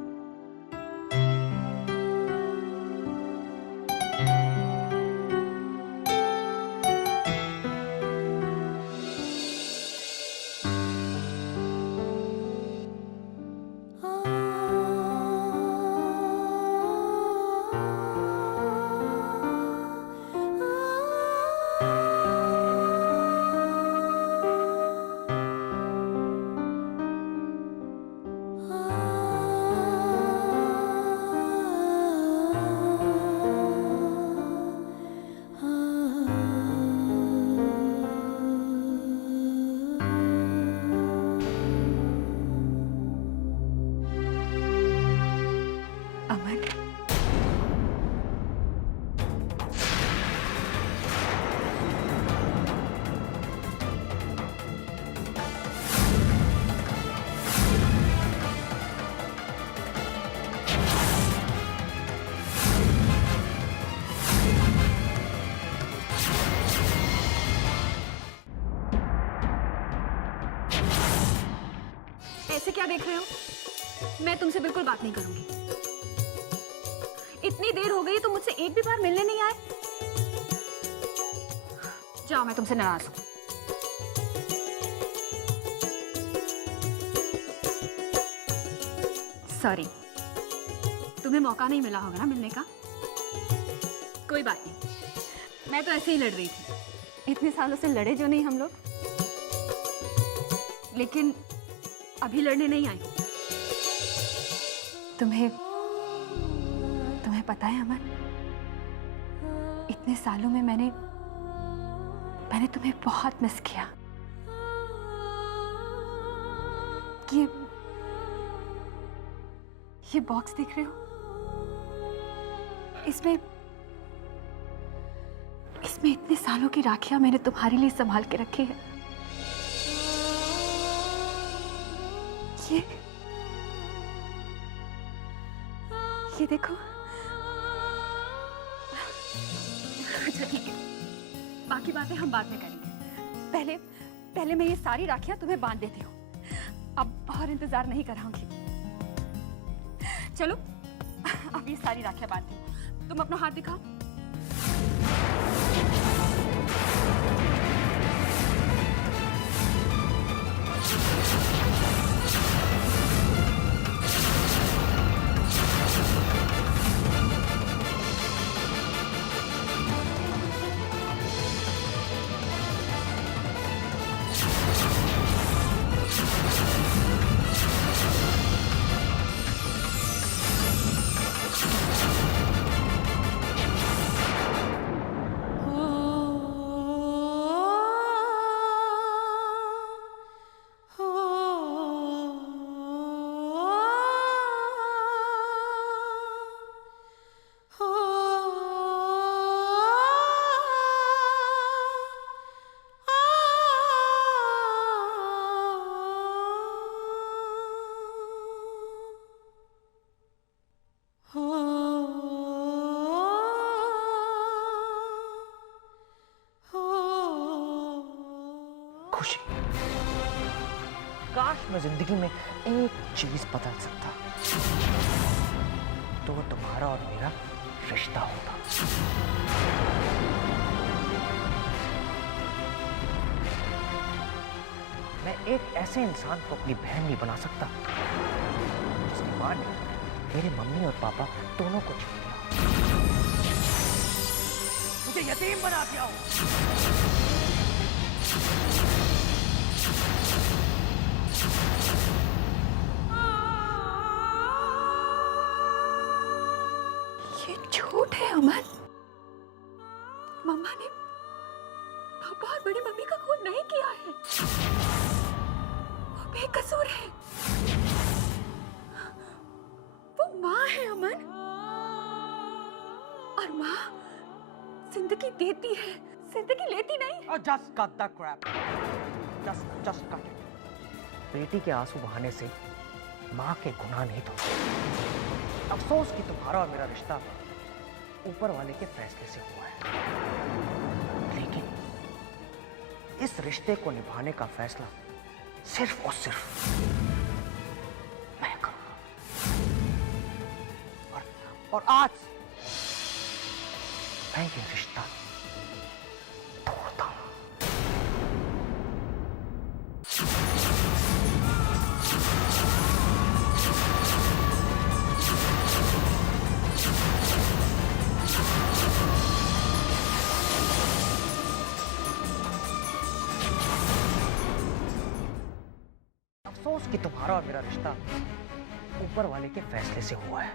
अमन, ऐसे क्या देख रहे हो? मैं तुमसे बिल्कुल बात नहीं करूंगी। इतनी देर हो गई तो मुझसे एक भी बार मिलने नहीं आए। जाओ, मैं तुमसे नाराज हूं। सॉरी, तुम्हें मौका नहीं मिला होगा ना मिलने का। कोई बात नहीं, मैं तो ऐसे ही लड़ रही थी। इतने सालों से लड़े जो नहीं हम लोग, लेकिन अभी लड़ने नहीं आई। तुम्हें पता है अमन, इतने सालों में मैंने तुम्हें बहुत मिस किया। ये बॉक्स देख रहे हो? इसमें इतने सालों की राखियां मैंने तुम्हारे लिए संभाल के रखी है। ये देखो। अच्छा ठीक है, बाकी बातें हम बाद में करेंगे। पहले मैं ये सारी राखियां तुम्हें बांध देती हूँ। अब और इंतजार नहीं कराऊंगी। चलो, अब ये सारी राखियां बांधती हूँ। तुम अपना हाथ दिखाओ। खुशी, काश मैं जिंदगी में एक चीज बदल सकता तो वो तुम्हारा और मेरा रिश्ता होता। मैं एक ऐसे इंसान को अपनी बहन नहीं बना सकता जिसकी माँ ने मेरे मम्मी और पापा दोनों को छोड़ दिया। मुझे यतीम बना दिया हो। ये झूठ है अमन। मम्मा ने पापा और बड़ी मम्मी का खून नहीं किया है। वो बेकसूर है। वो माँ है अमन। और माँ जिंदगी देती है, जिंदगी लेती नहीं। और just cut the crap. Just cut it. बेटी के आंसू बहाने से माँ के गुनाह नहीं धोते। अफसोस कि तुम्हारा और मेरा रिश्ता ऊपर वाले के फैसले से हुआ है, लेकिन इस रिश्ते को निभाने का फैसला सिर्फ और सिर्फ मैं करूंगा। और आज मैं ये रिश्ता तोड़ता हूं। अफसोस कि तुम्हारा और मेरा रिश्ता ऊपर वाले के फैसले से हुआ है,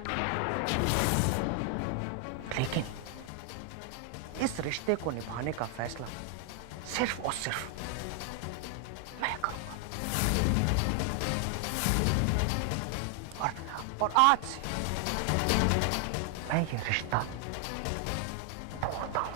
लेकिन इस रिश्ते को निभाने का फैसला सिर्फ और सिर्फ मैं करूंगा। और आज से मैं ये रिश्ता तोड़ता हूं।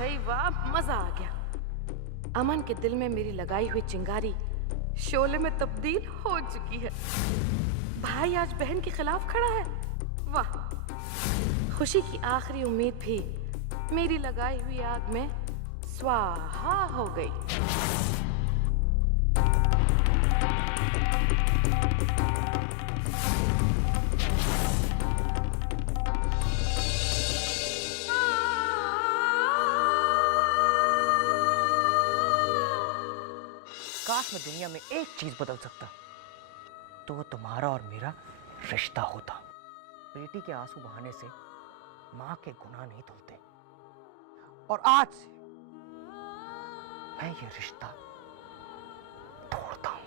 भाई वाह, मजा आ गया। अमन के दिल में मेरी लगाई हुई चिंगारी शोले में तब्दील हो चुकी है। भाई आज बहन के खिलाफ खड़ा है। वाह, खुशी की आखिरी उम्मीद भी मेरी लगाई हुई आग में स्वाहा हो गई। काश मैं दुनिया में एक चीज बदल सकता तो वो तुम्हारा और मेरा रिश्ता होता। बेटी के आंसू बहाने से माँ के गुनाह नहीं धुलते। और आज से मैं ये रिश्ता तोड़ता हूं।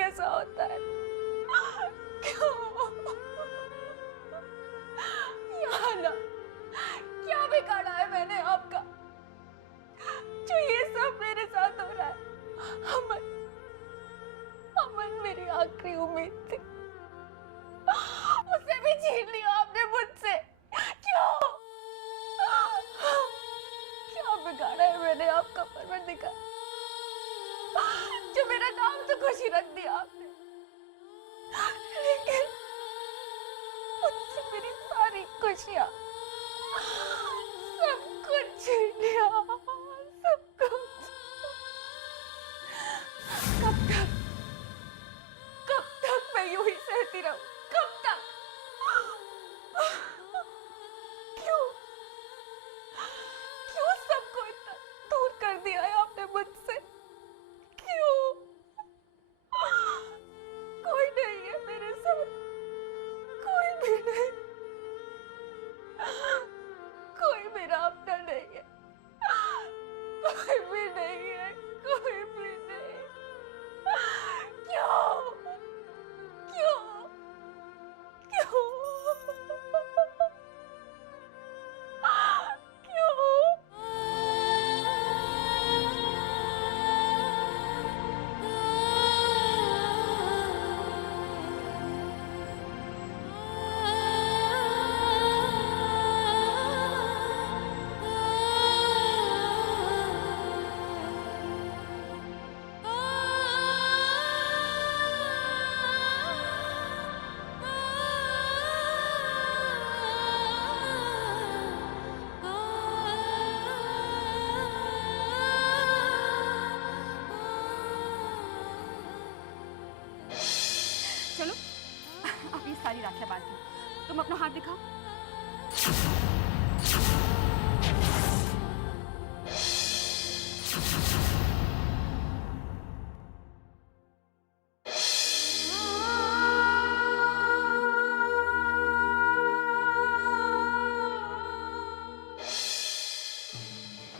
ऐसा होता है क्यों? या अल्लाह, क्या बिगाड़ा है मैंने आपका जो ये सब मेरे साथ हो रहा है? अमन, अमन मेरी आखिरी उम्मीद थी, उसे भी छीन लिया आपने मुझसे। क्यों? क्या बिगाड़ा है मैंने आपका परवरदिगार जो मेरा नाम तो खुशी रख दिया आपने, लेकिन मुझसे मेरी सारी खुशी सारी राखियां बांधती हूँ। तुम अपना हाथ दिखाओ।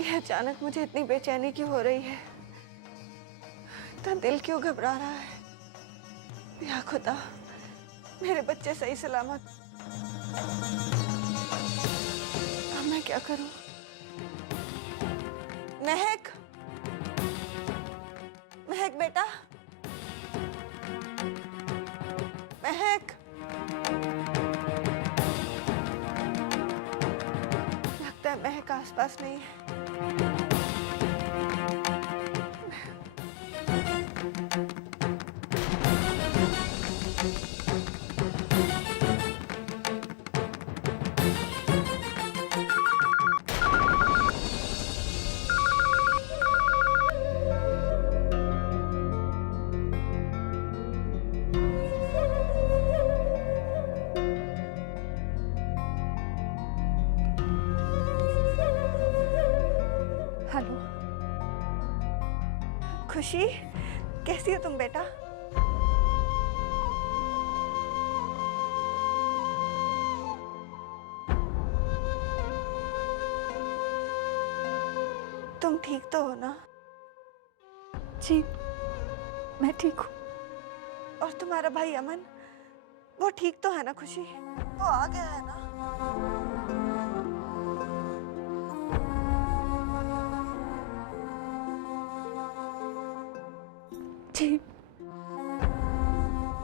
ये अचानक मुझे इतनी बेचैनी क्यों हो रही है? इतना दिल क्यों घबरा रहा है? या खुदा, मेरे बच्चे सही सलामत। अब मैं क्या करूं? महक, महक बेटा, महक। लगता है महक आसपास नहीं है। हेलो। खुशी, कैसी हो तुम बेटा? तुम ठीक तो हो ना? जी, मैं ठीक हूँ। और तुम्हारा भाई अमन, वो ठीक तो है ना खुशी? वो आ गया है ना? जी,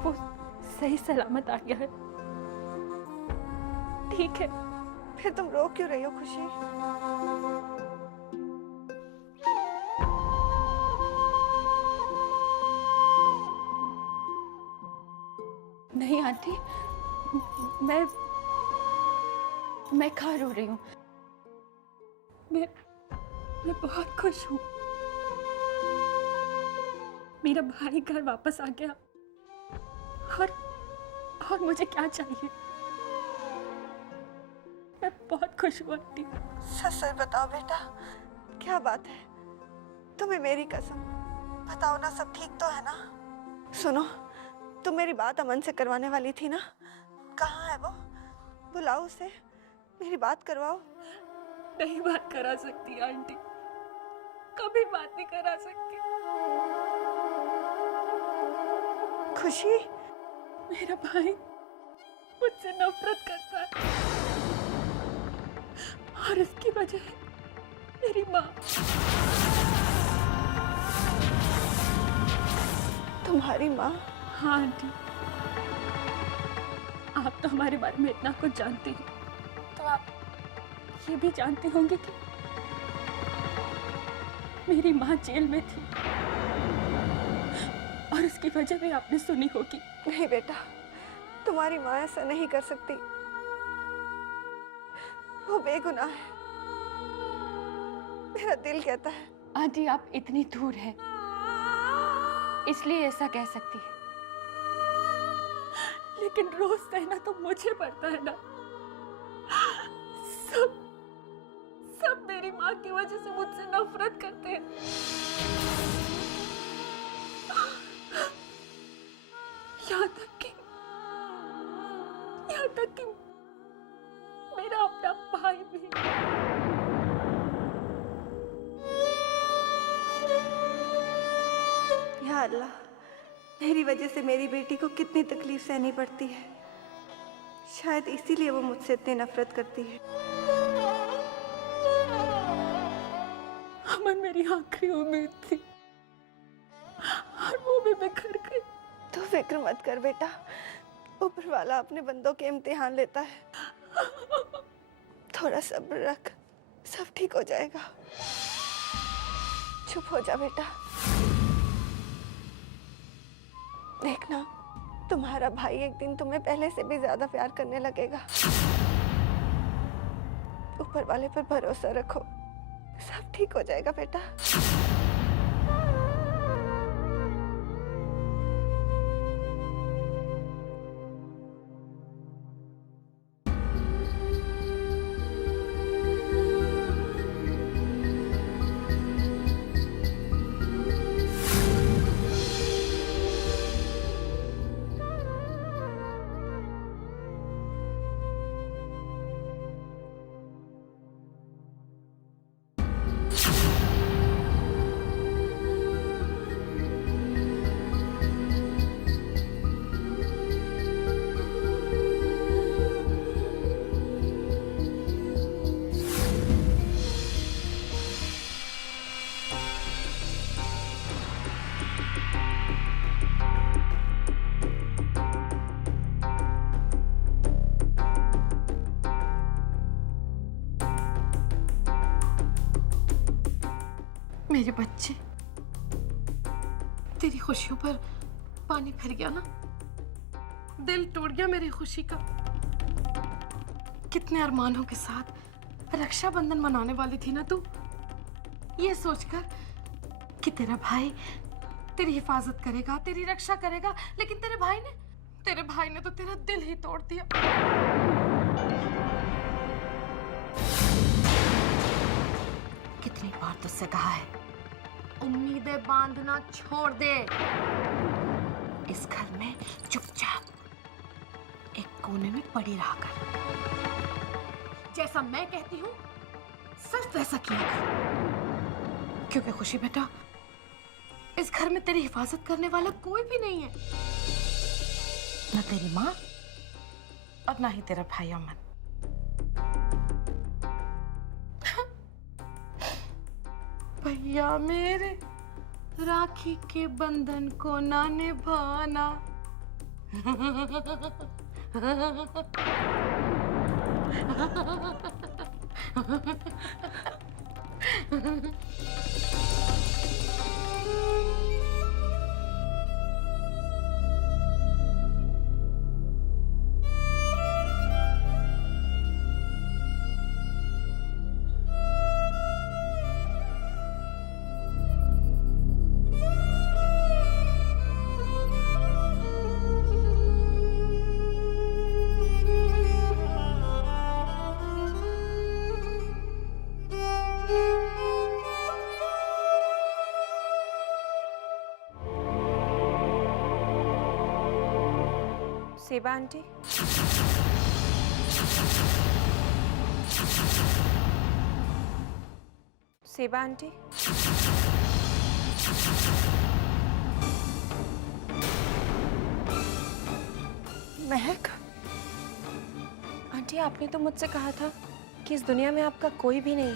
वो सही सलामत आ गया है। ठीक है। फिर तुम रो क्यों रही हो खुशी? नहीं आंटी, मैं कहाँ रो रही हूँ। मैं बहुत खुश हूँ। मेरा भाई घर वापस आ गया। और मुझे क्या चाहिए? मैं बहुत खुश हूँ आंटी। सच सच बताओ बेटा, क्या बात है? तुम्हें मेरी कसम बताओ ना, सब ठीक तो है ना? सुनो, तुम मेरी बात अमन से करवाने वाली थी ना? कहाँ है वो? बुलाओ उसे, मेरी बात करवाओ। नहीं बात करा सकती आंटी, कभी बात नहीं करा सकती। खुशी, मेरा भाई मुझसे नफरत करता है और इसकी वजह है मेरी माँ। तुम्हारी माँ? हाँ आंटी, आप तो हमारे बारे में इतना कुछ जानती हैं, तो आप ये भी जानती होंगी कि मेरी माँ जेल में थी और उसकी वजह भी आपने सुनी होगी। नहीं बेटा, तुम्हारी माँ ऐसा नहीं कर सकती, वो बेगुनाह है। मेरा दिल कहता है। आंटी, आप इतनी दूर हैं, इसलिए ऐसा कह सकती है, लेकिन रोज सहना तो मुझे पड़ता है ना। सब मेरी माँ की वजह से मुझसे नफरत करते हैं। यहाँ तक कि मेरा अपना भाई भी। या अल्लाह, मेरी वजह से मेरी बेटी को कितनी तकलीफ सहनी पड़ती है। शायद इसीलिए वो मुझसे इतनी नफरत करती है। अमन मेरी आखिरी उम्मीद थी और वो भी बिखर गई। तो फिक्र मत कर बेटा, ऊपर वाला अपने बंदों के इम्तिहान लेता है। थोड़ा सब्र रख, सब ठीक हो जाएगा। चुप हो जा बेटा। देखना, तुम्हारा भाई एक दिन तुम्हें पहले से भी ज्यादा प्यार करने लगेगा। ऊपर वाले पर भरोसा रखो, सब ठीक हो जाएगा बेटा। मेरे बच्चे, तेरी खुशियों पर पानी फिर गया ना, दिल टूट गया मेरी खुशी का। कितने अरमानों के साथ रक्षाबंधन मनाने वाली थी ना तू, ये सोचकर कि तेरा भाई तेरी हिफाजत करेगा, तेरी रक्षा करेगा, लेकिन तेरे भाई ने तो तेरा दिल ही तोड़ दिया। कितनी बार तुझसे कहा है, उम्मीदें बांधना छोड़ दे। इस घर में चुपचाप एक कोने में पड़ी रहा कर। जैसा मैं कहती हूँ सिर्फ वैसा किया कर, क्योंकि खुशी बेटा, इस घर में तेरी हिफाजत करने वाला कोई भी नहीं है, ना तेरी माँ और ना ही तेरा भाई अमन। भैया मेरे, राखी के बंधन को ना निभाना। सेबा आंटी, सेबा आंटी, महक, आंटी आपने तो मुझसे कहा था कि इस दुनिया में आपका कोई भी नहीं है,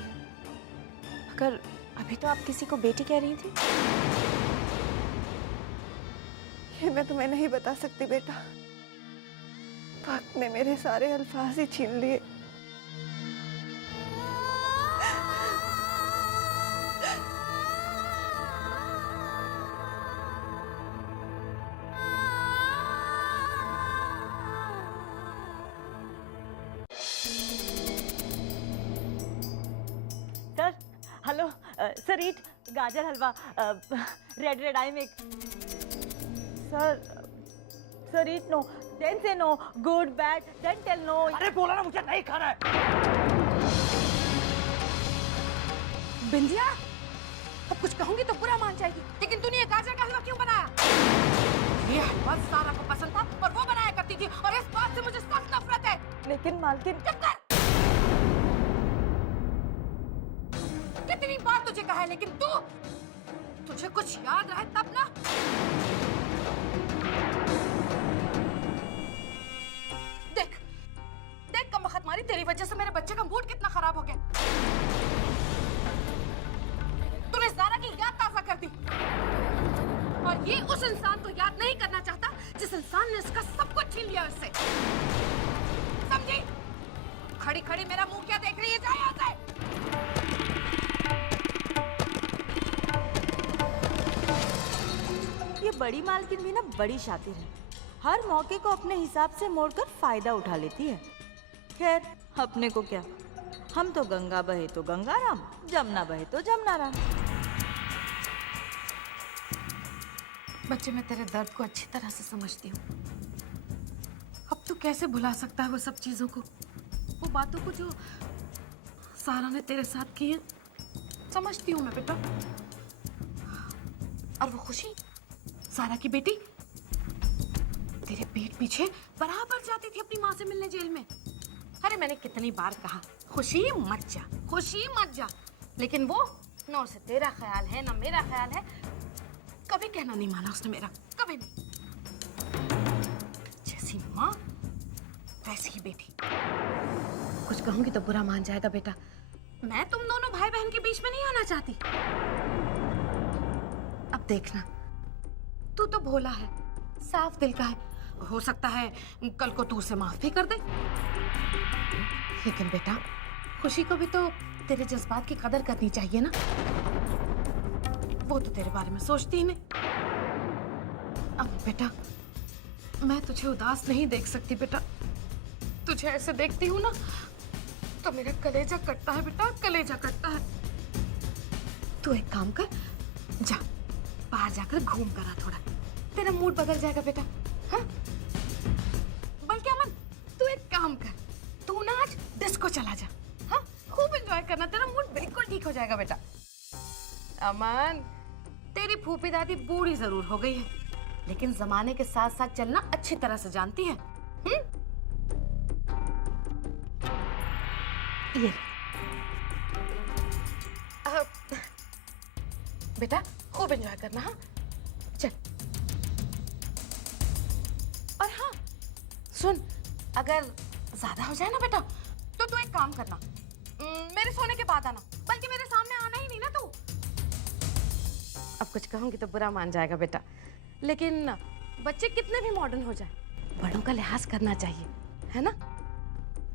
मगर अभी तो आप किसी को बेटी कह रही थी। ये मैं तुम्हें नहीं बता सकती बेटा, वक्त ने मेरे सारे अल्फाज ही छीन लिए। Sir, hello sir, eat gajar halwa, red eye mix. Sir eat no, then say no, good bad, then tell no. अरे बोला ना मुझे नहीं खाना है। बिंदिया, अब कुछ कहूंगी तो बुरा मान जाएगी, लेकिन तूने ये गाजर का हलवा क्यों बनाया? ये हलवा सारा को पसंद था और वो बनाया करती थी, और इस बात से मुझे सख्त नफरत है। लेकिन मालकिन, चुप कर। कितनी बार तुझे कहा है, लेकिन तुझे कुछ याद रहे तब ना। देख कमबख्त मारी, तेरी वजह से मेरे बच्चे का मूड कितना खराब हो गया। तूने ज़ारा की याद ताज़ा कर दी, और ये उस इंसान को याद नहीं करना चाहता जिस इंसान ने इसका सब कुछ छीन लिया उससे। समझी? खड़ी खड़ी मेरा मुंह क्या देख रही है? जा यहाँ से। ये बड़ी मालकिन भी ना बड़ी शातिर है, हर मौके को अपने हिसाब से मोड़कर फायदा उठा लेती है। खैर, अपने को क्या, हम तो गंगा बहे तो गंगा राम, जमुना बहे तो जमुना राम। बच्चे, मैं तेरे दर्द को अच्छी तरह से समझती हूँ। अब तू कैसे भुला सकता है वो सब चीजों को, वो बातों को जो सारा ने तेरे साथ की है। समझती हूँ मैं बेटा। और वो खुशी, सारा की बेटी, तेरे पीठ पीछे बराबर जाती थी अपनी माँ से मिलने जेल में। अरे मैंने कितनी बार कहा, खुशी मत जा, खुशी मत जा, लेकिन वो ना उसे तेरा ख्याल है ना मेरा ख्याल है। कभी कहना नहीं माना उसने मेरा, कभी नहीं। जैसी माँ वैसी ही बेटी। कुछ कहूंगी तो बुरा मान जाएगा बेटा। मैं तुम दोनों भाई बहन के बीच में नहीं आना चाहती। अब देखना, तू तो भोला है, साफ दिल का है, हो सकता है कल को तू उसे माफ भी कर दे। लेकिन बेटा, खुशी को भी तो तेरे जज्बात की कदर करनी चाहिए ना। वो तो तेरे बारे में सोचती ही नहीं। अब बेटा मैं तुझे उदास नहीं देख सकती बेटा। तुझे ऐसे देखती हूँ ना तो मेरा कलेजा कटता है बेटा, कलेजा कटता है। तू एक काम कर, जा बाहर जाकर घूम कर आ थोड़ा, तेरा मूड बदल जाएगा बेटा। हाँ बल्कि अमन तू एक काम कर, तू ना आज डिस्को चला जा। हाँ खूब एंजॉय करना, तेरा मूड बिल्कुल ठीक हो जाएगा बेटा। अमन तेरी फूफी दादी बूढ़ी जरूर हो गई है, लेकिन जमाने के साथ साथ चलना अच्छी तरह से जानती है। ये बेटा खूब एंजॉय करना। हाँ चल। और हाँ सुन, अगर ज्यादा हो जाए ना बेटा तो तू एक काम करना, मेरे सोने के बाद आना, बल्कि मेरे सामने आना ही नहीं ना तू। अब कुछ कहूंगी तो बुरा मान जाएगा बेटा, लेकिन बच्चे कितने भी मॉडर्न हो जाए बड़ों का लिहाज करना चाहिए, है ना?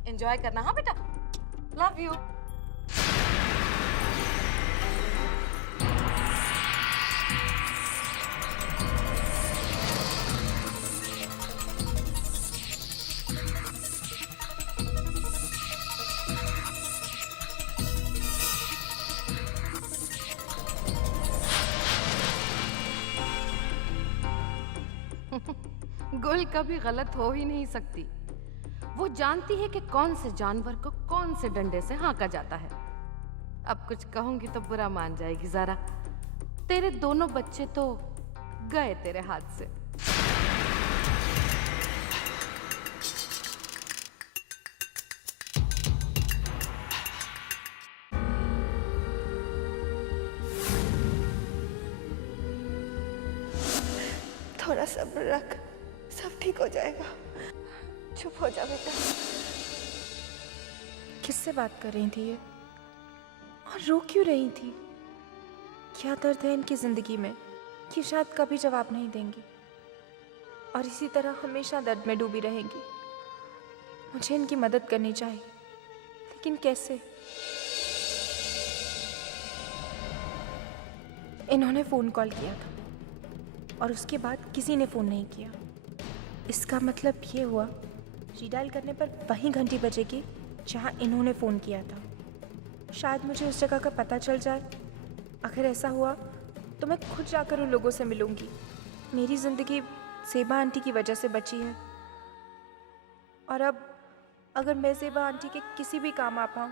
एंजॉय करना। हाँ बेटा, लव यू। गुल कभी गलत हो ही नहीं सकती। वो जानती है कि कौन से जानवर को कौन से डंडे से हाँका जाता है। अब कुछ कहूंगी तो बुरा मान जाएगी ज़रा। तेरे दोनों बच्चे तो गए तेरे हाथ से। थोड़ा सब्र रख, सब ठीक हो जाएगा। चुप हो जा बेटा। किससे बात कर रही थी ये, और रो क्यों रही थी? क्या दर्द है इनकी जिंदगी में कि शायद कभी जवाब नहीं देंगी, और इसी तरह हमेशा दर्द में डूबी रहेंगी। मुझे इनकी मदद करनी चाहिए, लेकिन कैसे? इन्होंने फ़ोन कॉल किया था और उसके बाद किसी ने फ़ोन नहीं किया। इसका मतलब ये हुआ रीडायल करने पर वहीं घंटी बजेगी जहां इन्होंने फ़ोन किया था। शायद मुझे उस जगह का पता चल जाए। अगर ऐसा हुआ तो मैं खुद जाकर उन लोगों से मिलूंगी। मेरी ज़िंदगी सेबा आंटी की वजह से बची है, और अब अगर मैं सेबा आंटी के किसी भी काम आ पाऊँ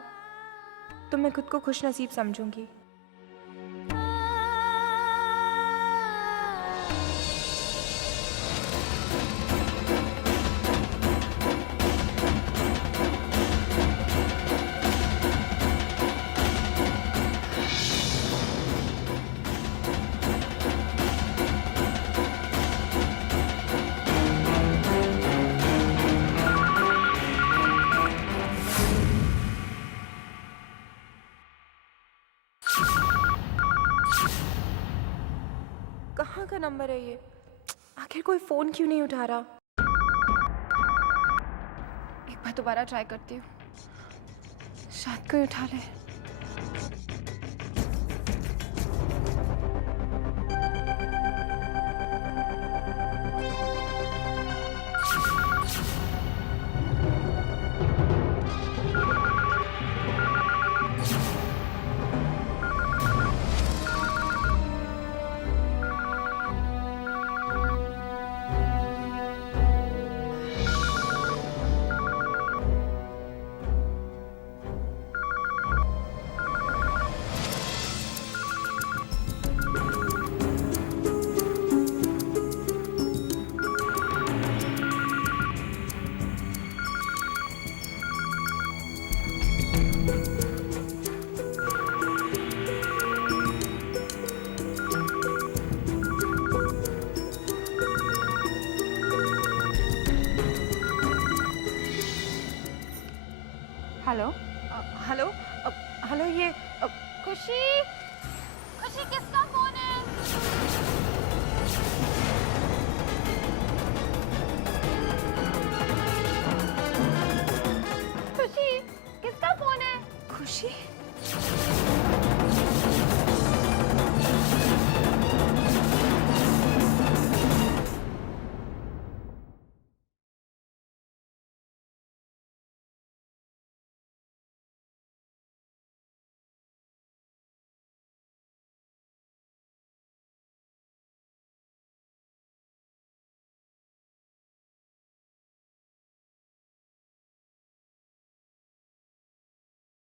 तो मैं खुद को खुशनसीब समझूंगी। कहाँ का नंबर है ये? आखिर कोई फ़ोन क्यों नहीं उठा रहा? एक बार दोबारा ट्राई करती हूँ, शायद कोई उठा ले। हेलो हेलो हेलो, ये खुशी, खुशी किसका फोन है? खुशी किसका फोन है? खुशी? है।